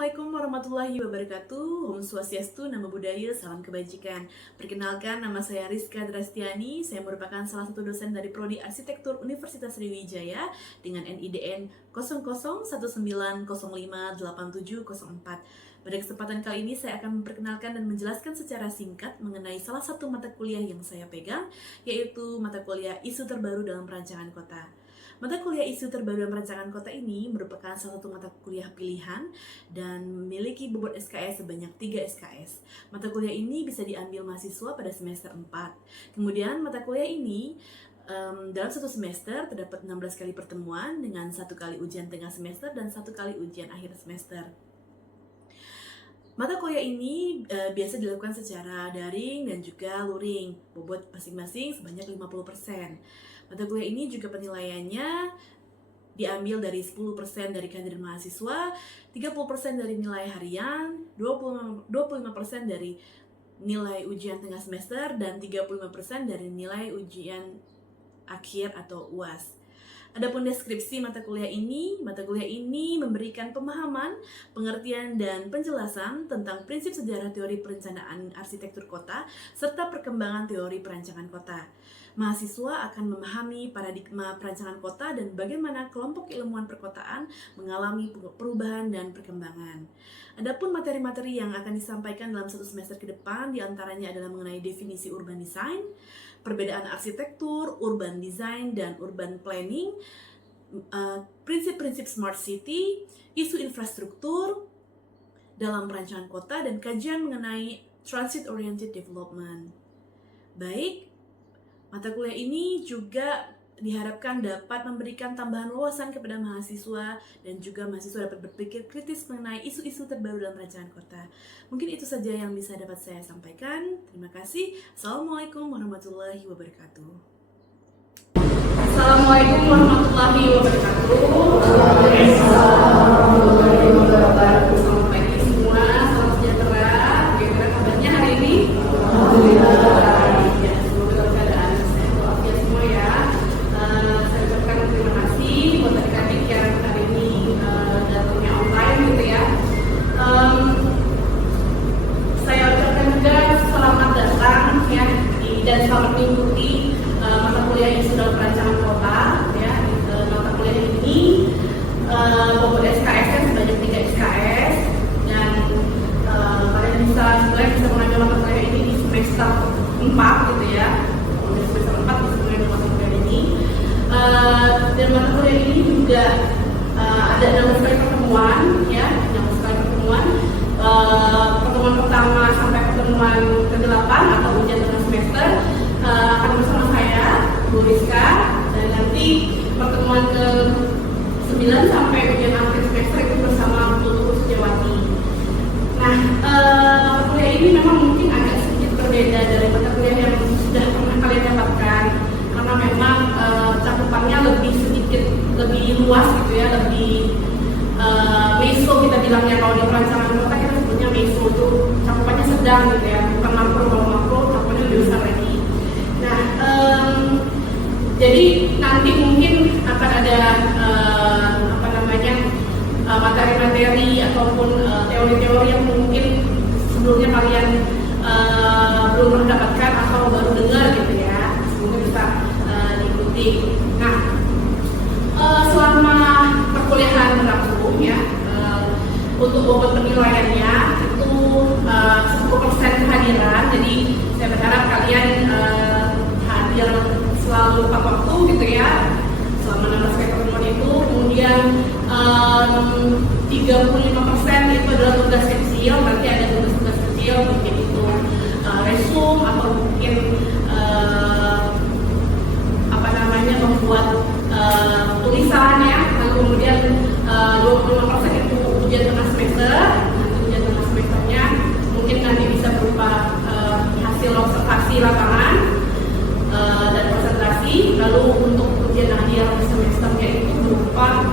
Assalamualaikum warahmatullahi wabarakatuh. Om Swastiastu, Namo Buddhaya, salam kebajikan. Perkenalkan, nama saya Rizka Drastiani. Saya merupakan salah satu dosen dari Prodi Arsitektur Universitas Sriwijaya dengan NIDN 0019058704. Pada kesempatan kali ini saya akan memperkenalkan dan menjelaskan secara singkat mengenai salah satu mata kuliah yang saya pegang, yaitu mata kuliah Isu Terbaru dalam Perancangan Kota. Mata kuliah Isu Terbaru dalam Perancangan Kota ini merupakan salah satu mata kuliah pilihan dan memiliki bobot SKS sebanyak 3 SKS. Mata kuliah ini bisa diambil mahasiswa pada semester 4. Kemudian mata kuliah ini dalam satu semester terdapat 16 kali pertemuan dengan 1 kali ujian tengah semester dan 1 kali ujian akhir semester. Mata kuliah ini biasa dilakukan secara daring dan juga luring, bobot masing-masing sebanyak 50%. Mata kuliah ini juga penilaiannya diambil dari 10% dari kehadiran mahasiswa, 30% dari nilai harian, 25% dari nilai ujian tengah semester, dan 35% dari nilai ujian akhir atau UAS. Adapun deskripsi mata kuliah ini memberikan pemahaman, pengertian, dan penjelasan tentang prinsip sejarah teori perencanaan arsitektur kota serta perkembangan teori perancangan kota. Mahasiswa akan memahami paradigma perancangan kota dan bagaimana kelompok ilmuwan perkotaan mengalami perubahan dan perkembangan. Adapun materi-materi yang akan disampaikan dalam satu semester ke depan diantaranya adalah mengenai definisi urban design, perbedaan arsitektur, urban design, dan urban planning, prinsip-prinsip smart city, isu infrastruktur dalam perancangan kota, dan kajian mengenai transit-oriented development. Baik, mata kuliah ini juga diharapkan dapat memberikan tambahan wawasan kepada mahasiswa dan juga mahasiswa dapat berpikir kritis mengenai isu-isu terbaru dalam perancangan kota. Mungkin itu saja yang bisa dapat saya sampaikan. Terima kasih. Assalamualaikum warahmatullahi wabarakatuh. Assalamualaikum warahmatullahi wabarakatuh. Selamat pagi semua, salam sejahtera. Bagaimana kabarnya hari ini? Alhamdulillah. Ya, semoga dalam keadaan sehat walafiat semua ya. Saya ucapkan terima kasih buat adik-adik yang hari ini datangnya online gitu ya. Saya ucapkan juga selamat datang ya dan selamat mengikuti mata kuliah Isu dalam Perancangan Kota ya. Mata kuliah ini bobot SKS-nya sebanyak 3 SKS dan kalian bisa mengambil mata kuliah ini di semester 4 gitu ya. Di semester 4 bisa mengambil mata kuliah ini. Dan mata kuliah ini juga ada 16 kali pertemuan ya, 16 kali pertemuan. Pertemuan pertama sampai pertemuan ke-8 atau ujian tengah semester akan bersama saya, Bu Rizka, dan nanti pertemuan ke-9 sampai ujian akhir semester itu bersama Bu Tutu Sejawati. Nah, mata kuliah ini memang mungkin agak sedikit berbeda dari mata kuliah yang sudah pernah kalian dapatkan karena memang cakupannya lebih luas gitu ya, lebih meso kita bilangnya. Kalau di perancangan kota kita sebutnya meso, itu cakupannya sedang gitu ya, bukan makro. Kalau makro cakupannya lebih besar lagi. Nah, jadi nanti mungkin akan ada materi-materi ataupun teori-teori yang mungkin sebelumnya kalian belum pernah dapatkan atau baru dengar gitu ya. Semoga bisa diikuti. Nah, selama perkuliahan berlangsung ya, untuk bobot penilaiannya itu 10% kehadiran. Jadi saya berharap kalian hadir selalu tepat waktu gitu ya, selama 16 kali pertemuan itu. Kemudian 35% itu adalah tugas kecil, berarti ada tugas-tugas kecil mungkin itu resume atau mungkin membuat tulisan ya. Lalu kemudian 25% itu ujian tengah semester. Nanti ujian tengah semesternya mungkin nanti bisa berupa hasil observasi lapangan dan konsentrasi. Lalu untuk ujian akhir semesternya itu berupa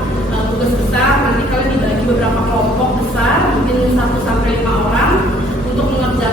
tugas besar. Nanti kalian dibagi beberapa kelompok besar, mungkin 1 sampai 5 orang untuk mengerjakan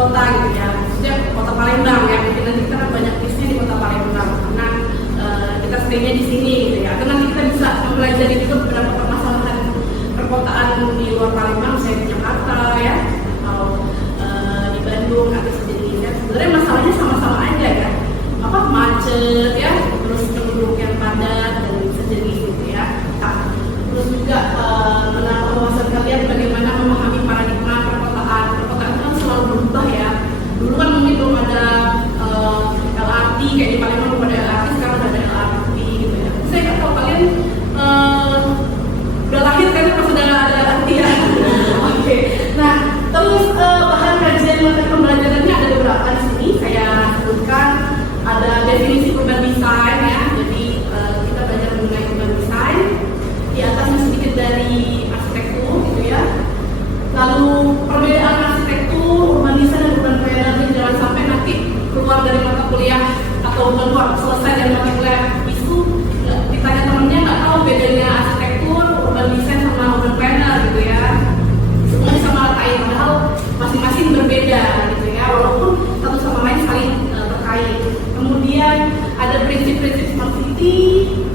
kota gitu ya, maksudnya kota Palembang ya, mungkin nanti kita kan banyak bisnis di kota Palembang karena kita stay-nya di sini gitu ya, atau nanti kita bisa mempelajari juga beberapa permasalahan perkotaan di luar Palembang, misalnya di Jakarta ya, atau di Bandung atau sejenis ya. Sebenarnya masalahnya sama-sama aja ya, apa macet ya, terus penduduk yang padat dan sejenis gitu ya. Nah, terus juga menambah wawasan kalian bagaimana memahami paradigma perkotaan. Perkotaan itu kan selalu berubah ya. Dulu kan mungkin belum ada LRT, kayak di Palembang belum ada LRT, sekarang udah ada LRT gitu ya. Saya nggak tahu kalian udah lahir kan pas sudah ada LRT ya. Oke. Nah, terus bahan kajian materi pembelajarannya ada beberapa di sini. Saya sebutkan ada definisi urban design ya. Jadi kita belajar mengenai urban design. Di atasnya sedikit dari arsitektur gitu ya. Lalu perbedaan arsitektur, urban design dan urban planner, jangan sampai nanti keluar dari mata kuliah atau keluar selesai dari mata kuliah itu ditanya temennya nggak tahu bedanya arsitektur, urban design sama urban planner gitu ya. Semuanya sama ratain padahal masing-masing berbeda gitu ya, walaupun satu sama lain saling terkait. Kemudian ada prinsip-prinsip smart city,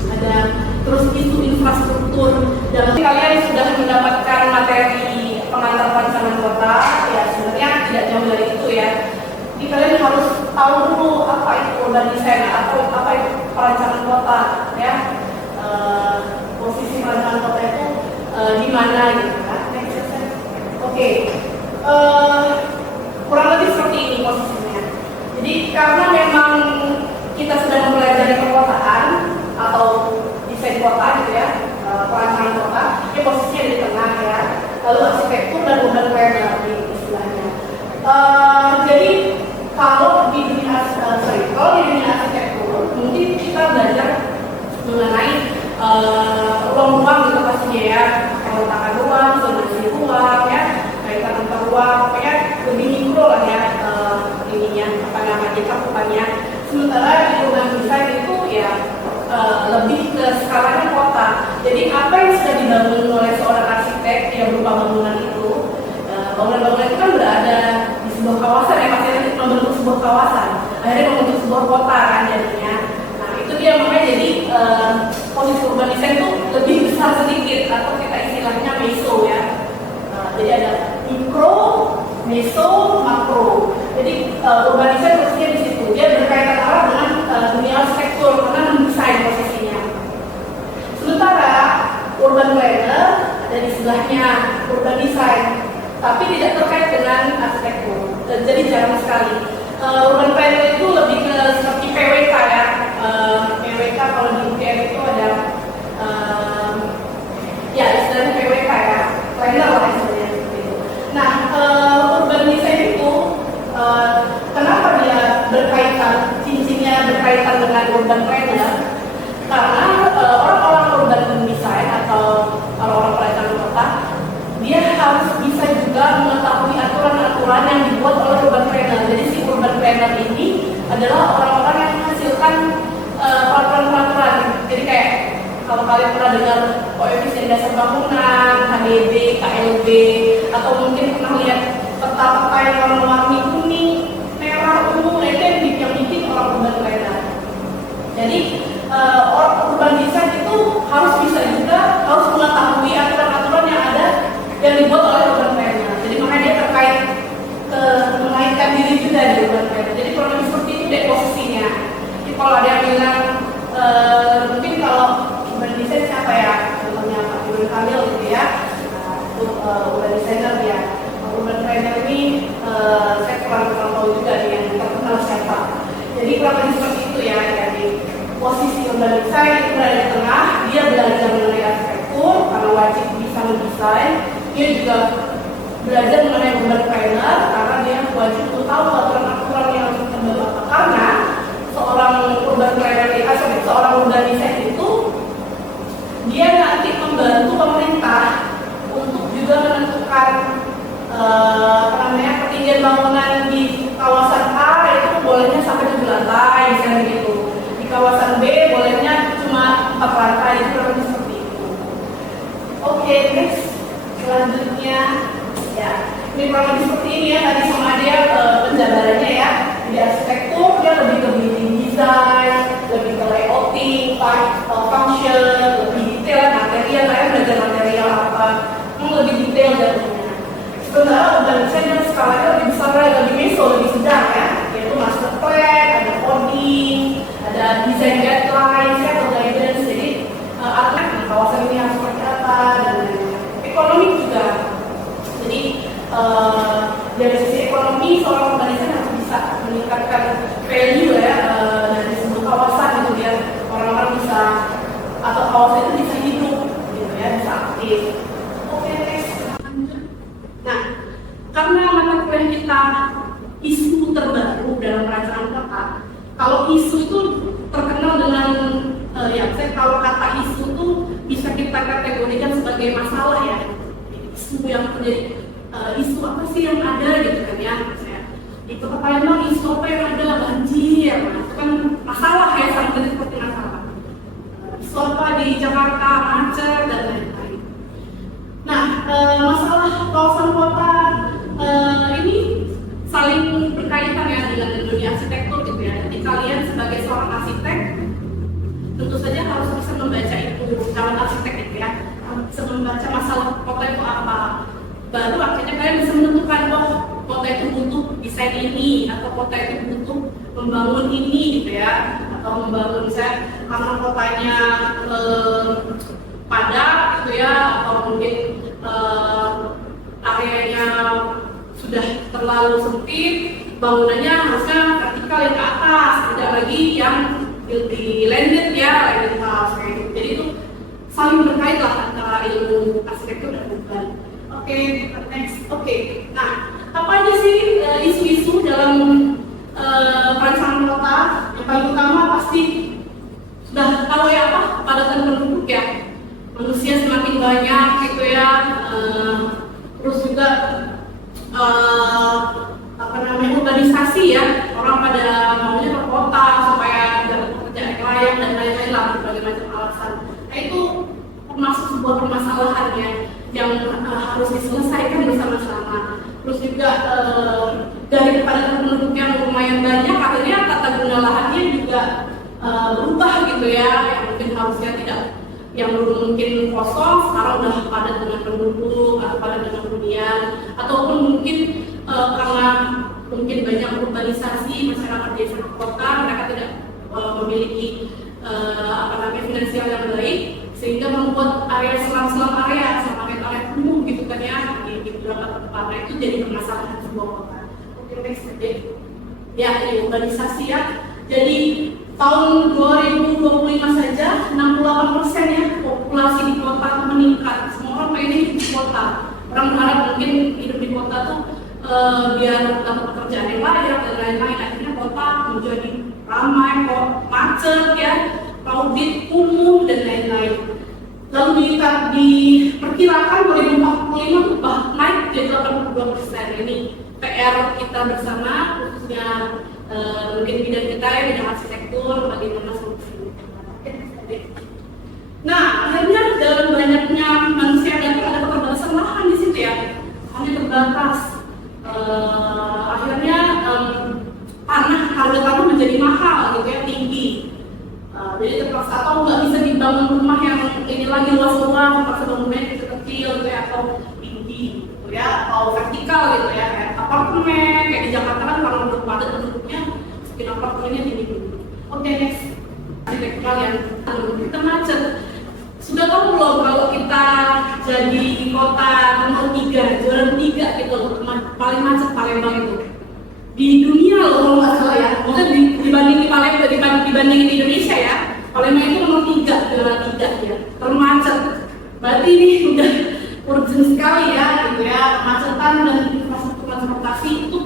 ada terus isu infrastruktur. Dan kalian sudah mendapatkan materi pengantar perencanaan kota ya, sebenarnya tidak jauh dari itu ya. Jadi kalian harus tahu dulu apa itu urban design atau apa itu perencanaan kota ya. Posisi perencanaan kota itu di mana gitu kan. Oke. Kurang lebih seperti ini posisinya. Jadi karena memang kita sudah mempelajari perkotaan atau desain kota gitu ya, perencanaan kota, ini posisinya di tengah ya. Lalu arsitektur dan urban planner istilahnya. Jadi kalau di dunia arsitektur mungkin kita belajar mengenai ruang-ruang gitu pastinya ya, peletakan ruang, zonasi ruang ya, kaitan antar ruang, pokoknya lebih mikro lah ya ininya apa namanya cakupannya. Sementara di urban design itu ya lebih ke skalanya kota. Jadi apa yang sudah dibangun oleh seorang arsitek yang berupa bangunan itu, bangunan-bangunan itu kan berada di sebuah kawasan ya, pasti nanti membentuk sebuah kawasan, akhirnya membentuk sebuah kota kan jadinya. Nah itu dia makanya jadi posisi urban design itu lebih besar sedikit atau kita istilahnya meso ya. Jadi ada mikro, meso, makro. Jadi urban design posisinya di situ, dia berkaitan erat dengan dunia arsitektur karena mendesain posisinya. Sementara urban planner ada di sebelahnya urban design, tapi tidak terkait dengan arsitektur. Jadi jarang sekali. Urban planner itu lebih ke seperti PWK ya. PWK kalau di UGM itu ada ya istilahnya PWK ya, planner lah istilahnya seperti itu. Nah, urban design itu kenapa dia berkaitan, cincinnya berkaitan dengan urban planner? Karena orang-orang urban design atau orang-orang perencanaan kota, dia harus bisa juga mengetahui aturan-aturan yang dibuat oleh urban planner. Jadi si urban planner ini adalah orang-orang yang menghasilkan peraturan-peraturan. Jadi kayak kalau kalian pernah dengar koefisien dasar bangunan, HDB, KLB, atau mungkin pernah lihat peta-peta yang warna-warni kuning, merah, ungu, itu yang bikin orang urban planner. Jadi orang urban design itu harus bisa juga, harus mengetahui aturan-aturan yang ada yang dibuat oleh urban planner. Jadi makanya dia terkait mengaitkan diri juga di urban planner. Jadi kurang lebih seperti itu deh posisinya. Jadi kalau ada yang bilang mungkin kalau urban design siapa ya? Contohnya Pak Ridwan Kamil gitu ya. Itu urban designer ya. Urban planner ini saya kurang tahu juga yang terkenal siapa. Jadi kurang lebih seperti itu ya. Jadi posisi urban design itu berada di tengah, dia belajar mengenai arsitektur karena wajib bisa mendesain. Dia juga belajar mengenai urban planner karena dia wajib untuk tahu aturan-aturan yang harus terbaru apa. Karena seorang urban planner, seorang urban design itu dia nanti membantu pemerintah untuk juga menentukan ketinggian bangunan di kawasan A itu bolehnya sampai 7 lantai misalnya begitu. Di kawasan B bolehnya cuma 4 lantai, kurang lebih seperti itu. Oke, next selanjutnya ya Ini kurang lebih seperti ini ya, tadi sama dia penjabarannya ya. Di arsitektur dia lebih ke building design, lebih ke layouting, function, lebih detail material, saya belajar material apa, lebih detail jadinya. Sebenarnya urban design yang skalanya lebih besar, lebih meso, lebih sedang ya, yaitu master plan, ada coding, ada design guidelines, atau guidance. Jadi kawasan ini harus seperti apa, dan ekonomi juga. Jadi dari sisi ekonomi seorang urban design harus bisa meningkatkan value ya dari sebuah kawasan gitu ya, orang-orang bisa atau kawasan itu bisa hidup gitu ya, bisa aktif. Oke, next. Nah, karena mata kuliah kita isu terbaru dalam perencanaan kota, kalau isu itu terkenal dengan kalau kata isu itu bisa kita kategorikan sebagai masalah ya, isu yang terjadi, isu apa sih yang ada gitu kan ya, di Kota Palembang isu apa yang ada, banjir, itu kan masalah ya, sama seperti masalah. Isu apa di Jakarta, macet dan lain-lain. Nah, masalah kawasan kota ini saling berkaitan ya dengan dunia arsitektur gitu ya. Jadi kalian sebagai seorang arsitek tentu saja harus bisa membaca itu, calon arsitek gitu ya, bisa membaca masalah kota itu apa. Baru akhirnya kalian bisa menentukan, oh kota itu butuh desain ini, atau kota itu butuh membangun ini gitu ya, atau membangun misalnya karena kotanya padat gitu ya, atau mungkin areanya sudah terlalu sempit, bangunannya harusnya vertikal yang ke atas, tidak lagi yang di landed ya, landed house kayak gitu. Jadi itu saling berkait lah antara ilmu arsitektur dan urban. Oke, next. Oke, nah apa aja sih isu-isu dalam perencanaan kota? Yang paling utama pasti sudah tahu ya, apa padatan penduduk ya, manusia semakin banyak gitu ya, terus juga urbanisasi ya, orang pada maunya ke kota supaya dapat pekerjaan yang layak dan lain-lain lah, berbagai macam alasan. Nah itu termasuk sebuah permasalahan ya, yang harus diselesaikan bersama-sama. Terus juga dari kepadatan penduduk yang lumayan banyak, akhirnya tata guna lahannya juga berubah gitu ya, yang mungkin harusnya tidak, yang dulu mungkin kosong sekarang udah padat dengan penduduk atau padat dengan hunian, ataupun mungkin karena mungkin banyak urbanisasi masyarakat desa ke kota, mereka tidak memiliki finansial yang baik, sehingga membuat area selam-selam area umum gitu kan ya, di beberapa tempat. Nah itu jadi permasalahan sebuah kota. Oke, next ya, urbanisasi ya. Jadi tahun 2025 saja 68% ya populasi di kota meningkat. Semua orang pengen hidup di kota. Orang berharap mungkin hidup di kota tuh biar dapat pekerjaan yang layak dan lain-lain. Akhirnya kota menjadi ramai, kok macet ya, crowded, kumuh dan lain-lain. Lalu diperkirakan 2045 tuh naik jadi 82%. Ini PR kita bersama, khususnya mungkin bidang kita ya, bidang arsitektur, bagaimana solusi. Nah, akhirnya dalam banyaknya manusia yang ada keterbatasan lahan di situ ya, hanya terbatas. Akhirnya harga tanah menjadi mahal gitu ya, tinggi. Jadi terpaksa atau nggak bisa dibangun rumah yang ini lagi luas-luas, terpaksa bangunnya kecil gitu ya, atau tinggi gitu ya, atau vertikal gitu ya, kayak apartemen kayak di Jakarta kan kalau udah padat penduduknya, mungkin apartemennya tinggi. Oke, next. Arsitektural yang kita macet. Sudah tahu belum kalau kita jadi kota nomor 3, juara 3 gitu, paling macet Palembang itu di dunia loh kalau nggak salah ya, maksudnya dibandingin Palembang, dibandingin di Indonesia ya, Palembang itu nomor 3, juara 3 ya, termacet. Berarti ini udah urgent sekali ya gitu ya, kemacetan dan infrastruktur transportasi itu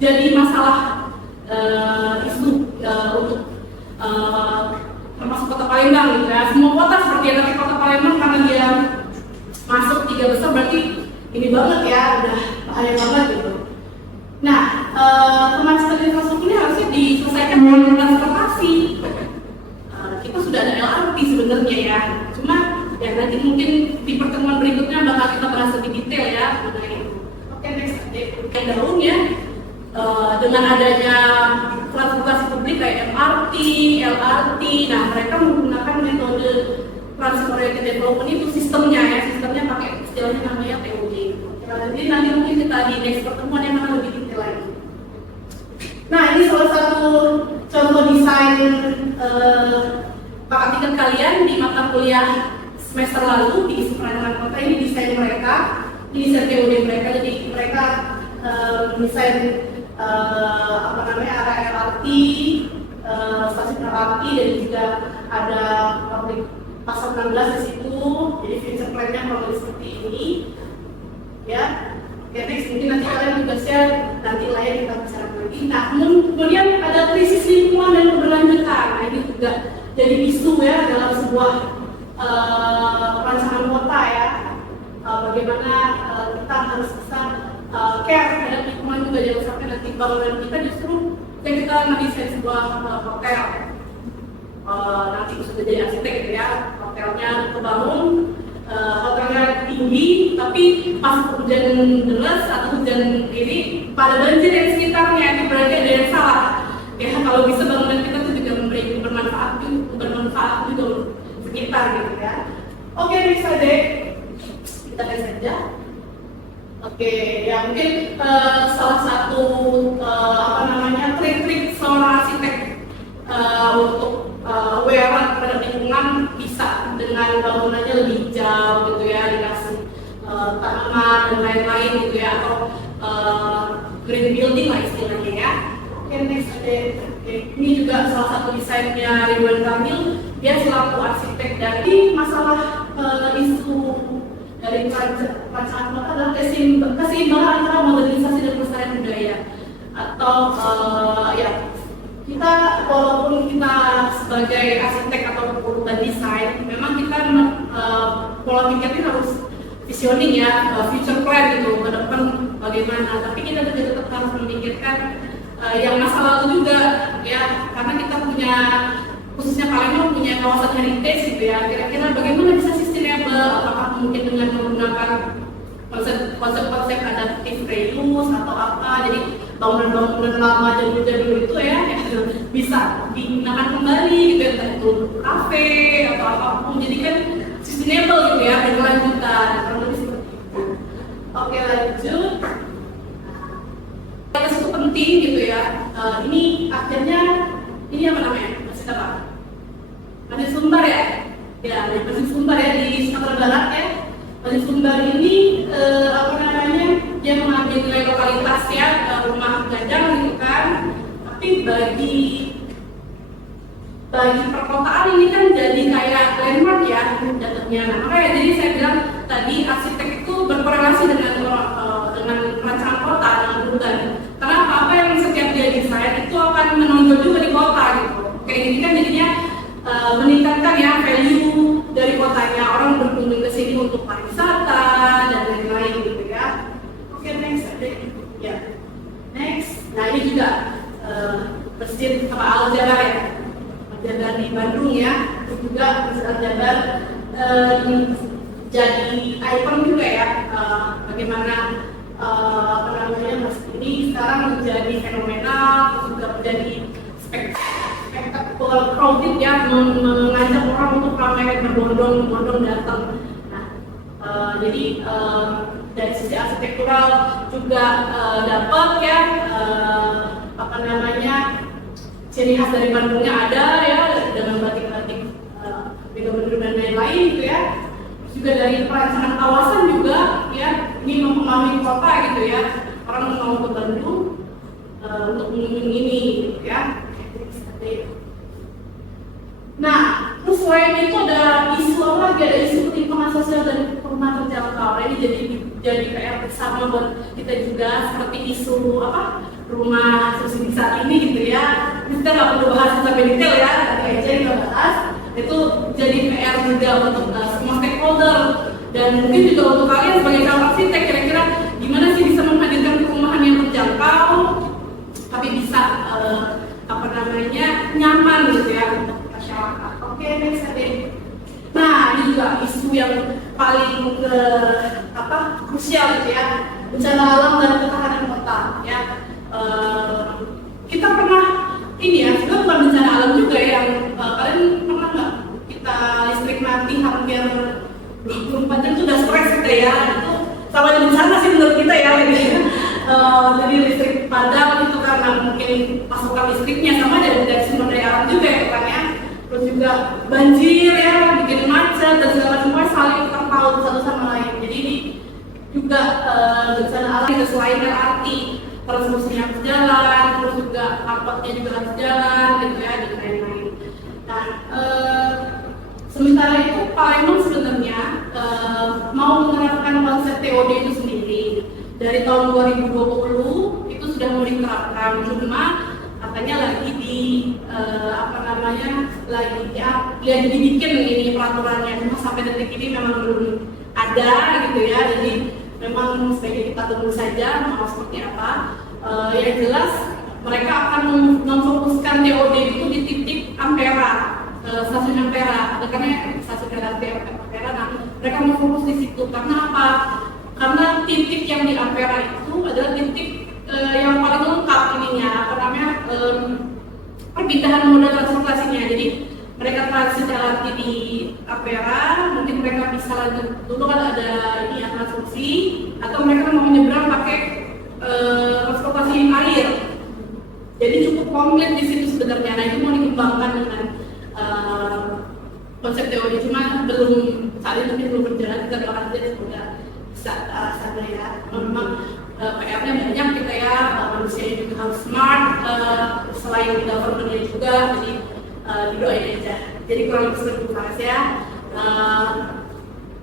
jadi masalah isu untuk termasuk kota Palembang gitu ya. Semua kota seperti yang tapi kota Palembang karena dia masuk 3 besar berarti ini banget ya, udah bahaya banget gitu. Nah, kemacetan infrastruktur ini harusnya diselesaikan dengan transportasi. Kita sudah ada LRT sebenarnya ya, cuma ya nanti mungkin di pertemuan berikutnya bakal kita bahas lebih detail ya mengenai itu. Oke, next. daun ya, dengan adanya transportasi publik kayak MRT, LRT, nah mereka menggunakan metode transit oriented development itu sistemnya pakai istilahnya namanya TOD. Nanti mungkin kita di next pertemuan yang akan lebih detail lagi. Nah, ini salah satu contoh desain kakak tingkat kalian di mata kuliah semester lalu di isu perancangan kota. Ini desain mereka, ini desain TOD mereka. Jadi mereka desain area LRT, stasiun LRT, dan juga ada pabrik pasar 16 di situ. Jadi future plan-nya kurang lebih seperti ini. Ya, oke, next mungkin nanti kalian tugasnya nanti lah ya kita bicara lagi. Nah, kemudian ada krisis lingkungan dan keberlanjutan. Nah, ini juga jadi isu ya dalam sebuah perancangan kota ya. Bagaimana kita harus bisa care terhadap lingkungan juga, jangan sampai nanti bangunan kita justru kita ngedesain sebuah hotel. Nanti sudah jadi arsitek gitu ya, hotelnya kebangun, hotelnya tinggi, tapi pas hujan deras atau hujan ini pada banjir yang sekitarnya, itu berarti ada yang salah. Ya kalau bisa bangunan kita tuh juga bermanfaat juga untuk sekitar gitu ya. Oke, next adek, kita lihat saja. Oke, ya mungkin salah satu trik-trik seorang arsitek untuk aware terhadap lingkungan bisa dengan bangunannya lebih hijau gitu ya, dikasih tanaman dan lain-lain gitu ya, atau green building lah istilahnya ya. Oke, next ada ini juga salah satu desainnya Ridwan Kamil, dia selaku arsitek. Dari masalah isu dari perancangan kota adalah keseimbangan antara modernisasi dan pelestarian budaya, atau ya kita walaupun kita sebagai arsitek atau urban design memang kita pola pikirnya harus visioning ya, future plan gitu ke depan bagaimana, tapi kita juga tetap harus memikirkan yang masa lalu juga ya, karena kita punya, khususnya Palembang punya kawasan heritage gitu ya, kira-kira bagaimana bisa sustainable, apakah mungkin dengan menggunakan konsep-konsep adaptive reuse atau apa, jadi bangunan-bangunan lama jadul-jadul itu ya bisa digunakan kembali gitu ya, entah itu kafe atau apapun, jadi kan sustainable gitu ya, berkelanjutan, kurang lebih seperti itu. Oke, lanjut. Itu penting gitu ya. Ini akhirnya ini apa namanya? Masjid apa? Masjid Sumbar ya? Ya, Masjid Sumbar ya di Sumatera Barat ya. Masjid Sumbar ini dia mengambil nilai lokalitas ya, rumah gadang gitu kan. Tapi bagi perkotaan ini kan jadi kayak landmark ya jatuhnya. Nah, makanya jadi saya bilang tadi arsitek itu berkorelasi dengan perancangan kota, dengan urban. Karena apa yang setiap dia desain itu akan menonjol juga di kota gitu. Kayak gini kan jadinya meningkatkan ya value dari kotanya, orang berkunjung ke sini untuk pariwisata dan lain-lain gitu ya. Oke, next ya. Next, nah ini juga Masjid Al-Jabar ya, Al-Jabar di Bandung ya, itu juga Masjid Al-Jabar jadi ikon juga ya, bagaimana masjid ini sekarang menjadi fenomenal, terus juga menjadi spektakuler, crowded ya, mengajak orang untuk ramai berbondong-bondong datang. Nah, jadi dari sisi arsitektural juga dapat ya, ciri khas dari Bandungnya ada ya, dengan batik-batik beda-beda dan lain-lain gitu ya. Juga dari perancangan kawasan juga ya, ini mempengaruhi kota gitu ya, orang mau ke Bandung untuk mengunjungi ini gitu ya. Nah, terus selain itu ada isu apa lagi, ada isu ketimpangan sosial dan perumahan terjangkau. Nah, ini jadi PR bersama buat kita juga, seperti isu rumah subsidi saat ini gitu ya. Kita nggak perlu bahas sampai detail ya, tadi aja kita bahas. Itu jadi PR juga untuk semua stakeholder, dan mungkin juga untuk kalian sebagai calon arsitek, kira-kira gimana sih bisa menghadirkan perumahan yang terjangkau tapi bisa nyaman gitu ya untuk masyarakat. Oke, next ada. Nah, ini juga isu yang paling krusial gitu ya, bencana alam dan ketahanan kota ya. Kita pernah ini ya, sebenarnya bukan bencana alam juga ya, yang kalian pernah nggak kita listrik mati hampir 24 jam itu udah stres kita ya, itu sama aja bencana sih menurut kita ya gitu ya. Jadi listrik padam itu karena mungkin pasokan listriknya sama dari sumber daya alam juga ya kan ya. Terus juga banjir ya, bikin macet dan segala macam saling terpaut satu sama lain. Jadi ini juga bencana alam itu selain LRT transmisinya harus jalan, terus juga angkotnya juga harus jalan gitu ya, dan lain-lain. Nah, sementara itu Palembang sebenarnya mau menerapkan konsep TOD itu sendiri dari tahun 2020 itu sudah mau diterapkan, cuma katanya lagi lagi dibikin ini peraturannya, cuma sampai detik ini memang belum ada gitu ya. Jadi memang sebaiknya kita tunggu saja mau seperti apa. Yang jelas mereka akan memfokuskan TOD itu di titik Ampera, stasiun Ampera, karena stasiun LRT Ampera. Nah, mereka memfokus di situ karena apa? Karena titik yang di Ampera itu adalah titik yang paling lengkap ininya, perpindahan moda transportasinya. Jadi mereka transit LRT di Ampera, mungkin mereka bisa lanjut dulu kan ada ini ya transfusi, atau mereka mau menyeberang pakai transportasi air. Jadi cukup komplit di situ sebenarnya. Nah, itu mau dikembangkan dengan konsep teori, cuma belum saat ini belum berjalan. Kita doakan saja semoga bisa ke arah sana ya. Memang PR-nya banyak kita ya, manusia juga harus smart, selain government-nya juga. Jadi didoain aja. Jadi kurang lebih seperti Faras ya.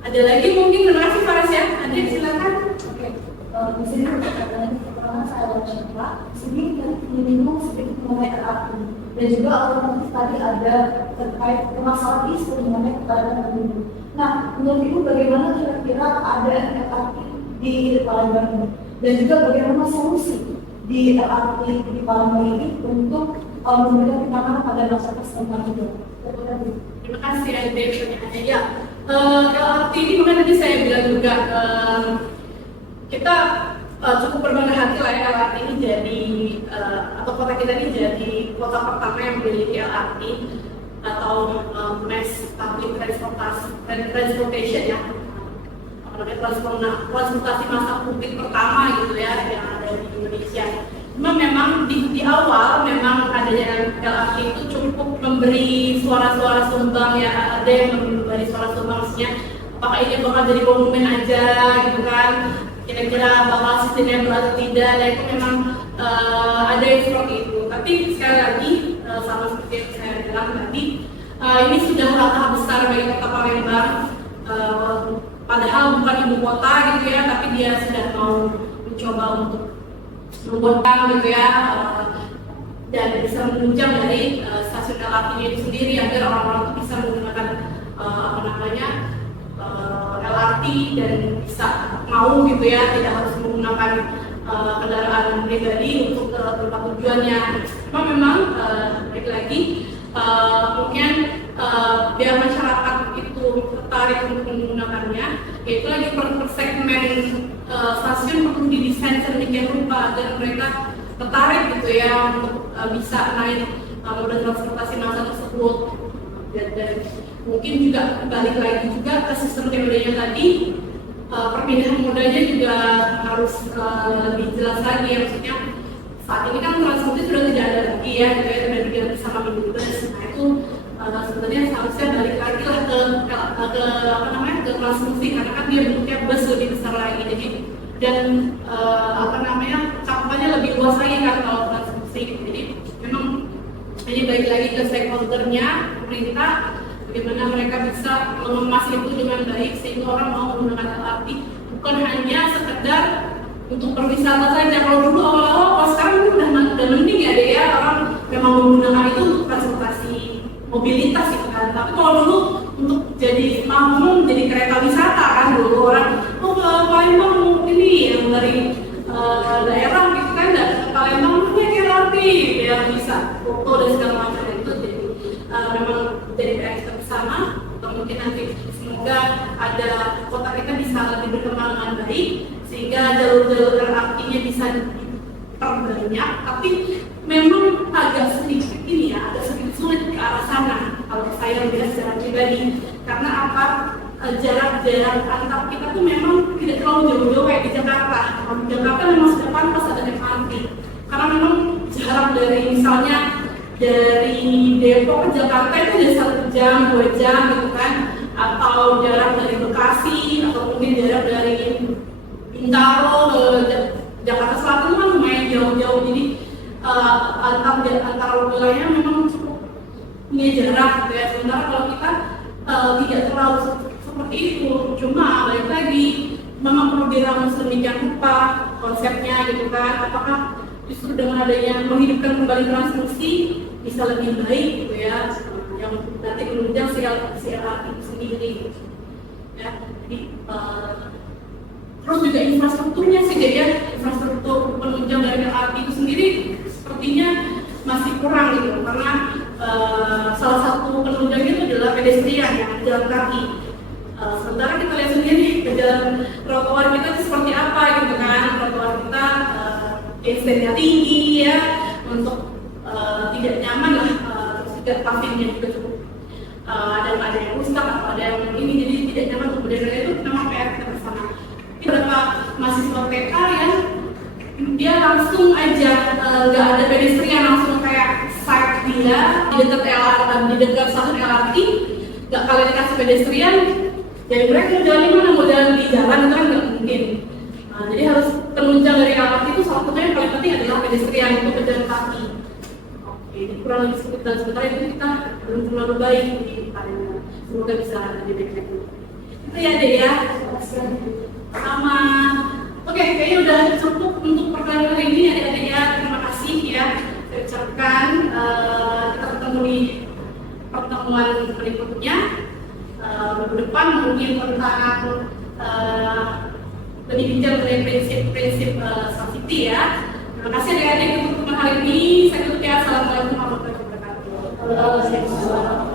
Ada lagi mungkin, terima kasih Faras ya. Ada silakan. Oke, di sini pertama saya mau coba. Di sini kan menyinggung sedikit mengenai LRT dan juga alternatif tadi ada terkait permasalahan isu mengenai kepadatan penduduk. Nah, menurut Ibu bagaimana kira-kira keadaan LRT di Palembang ini dan juga bagaimana solusi di LRT di Palembang ini untuk memberikan penanganan pada masyarakat setempat juga. Terima kasih Ade pertanyaannya. Ya, LRT ini makanya tadi saya bilang juga kita cukup berbangga hati lah ya, LRT ini jadi atau kota kita ini jadi kota pertama yang memiliki LRT atau mass public transportation ya, transportasi massa publik pertama gitu ya yang ada di Indonesia. Cuma memang di awal memang adanya LRT itu cukup memberi suara-suara sumbang ya, ada yang memberi suara sumbang maksudnya apakah ini bakal jadi monumen aja gitu kan, kira-kira bakal sustainable atau tidak. Nah itu memang ada yang seperti itu. Tapi sekali lagi sama seperti yang saya bilang tadi, ini sudah langkah besar bagi kota Palembang, padahal bukan ibu kota gitu ya, tapi dia sudah mau mencoba untuk membuat gitu ya, dan bisa menunjang dari stasiun LRT-nya itu sendiri agar orang-orang itu bisa menggunakan LRT dan bisa mau gitu ya, tidak harus menggunakan kendaraan pribadi untuk ke tempat tujuannya. Cuma memang lagi mungkin biar masyarakat itu tertarik untuk menggunakannya, yaitu lagi per segmen stasiun perlu didesain sedemikian rupa agar mereka tertarik gitu ya untuk bisa naik moda transportasi massal tersebut. Dan mungkin juga balik lagi juga ke sistem TOD-nya tadi, perpindahan modanya juga harus lebih jelas lagi ya, maksudnya saat ini kan transportasi sudah tidak ada lagi ya, gitu ya, sudah diganti sama minibus. Nah itu sebenarnya seharusnya balik lagi lah ke transmusi, karena kan dia bentuknya bus lebih besar lagi, jadi dan cakupannya lebih luas lagi kan kalau transmusi. Jadi memang ini balik lagi ke stakeholder-nya, pemerintah, bagaimana mereka bisa mengemas itu dengan baik sehingga orang mau menggunakan LRT bukan hanya sekedar untuk berwisata saja. Kalau dulu awal-awal, kalau sekarang itu udah mending ya deh ya, orang memang menggunakan itu untuk transportasi mobilitas gitu kan. Tapi kalau dulu untuk jadi makmum jadi kereta wisata kan, dulu orang ke Palembang ini yang dari daerah gitu kan, dan ke Palembang punya LRT biar bisa foto dan segala macam itu. Jadi memang jadi PR kita bersama, atau mungkin nanti semoga ada kota kita bisa lebih berkembang dengan baik sehingga jalur-jalur LRT-nya bisa diperbanyak, tapi memang agak sedikit ini ya, agak sedikit sulit ke arah sana kalau saya lihat secara pribadi. Karena apa? Jarak-jarak antar kita tuh memang tidak terlalu jauh-jauh kayak di Jakarta. Di Jakarta memang sudah pantas ada MRT, karena memang jarak dari misalnya dari Depok ke Jakarta itu udah 1 jam, 2 jam gitu kan, atau jarak dari Bekasi atau mungkin jarak dari Bintaro ke Jakarta Selatan kan lumayan jauh-jauh. Jadi antar wilayah memang cukup punya jarak gitu ya. Sementara kalau kita tidak terlalu seperti itu, cuma balik lagi memang perlu diramu sedemikian rupa konsepnya gitu kan. Apakah justru dengan adanya menghidupkan kembali transmisi bisa lebih baik gitu ya, yang nanti menunjang si LRT itu sendiri gitu. Ya, jadi terus juga infrastrukturnya sih, jadi ya infrastruktur penunjang dari LRT itu sendiri sepertinya masih kurang gitu, karena salah satu penunjangnya itu adalah pedestrian ya, jalan kaki. Sementara kita lihat sendiri ke jalan trotoar kita itu seperti apa gitu kan, trotoar kita extendnya tinggi ya, untuk tidak nyaman lah, terus juga pavinnya juga cukup ada yang rusak atau ada yang ini, jadi tidak nyaman untuk berjalan. Itu memang PR kita bersama. Beberapa mahasiswa TK yang dia langsung aja nggak ada pedestrian, langsung kayak site dia di dekat LRT, di dekat stasiun LRT, nggak kalian dikasih pedestrian, jadi mereka mau jalan di mana? Mau jalan di jalan kan nggak mungkin. Jadi harus penunjang dari LRT itu salah satunya yang paling penting adalah pedestrian, itu pejalan kaki. Oke, ini kurang lebih sekitar sebentar itu kita belum terlalu baik di Palembang. Semoga bisa lebih baik lagi. Itu ya deh ya. Sama. Oke, kayaknya udah cukup untuk pertanyaan hari ini adik-adik ya. Terima kasih ya. Saya ucapkan kita ketemu di pertemuan berikutnya. Minggu depan mungkin tentang lebih bincang mengenai prinsip-prinsip safety ya. Terima kasih adik-adik untuk pertemuan hari ini. Saya tutup ya. Assalamualaikum warahmatullahi wabarakatuh.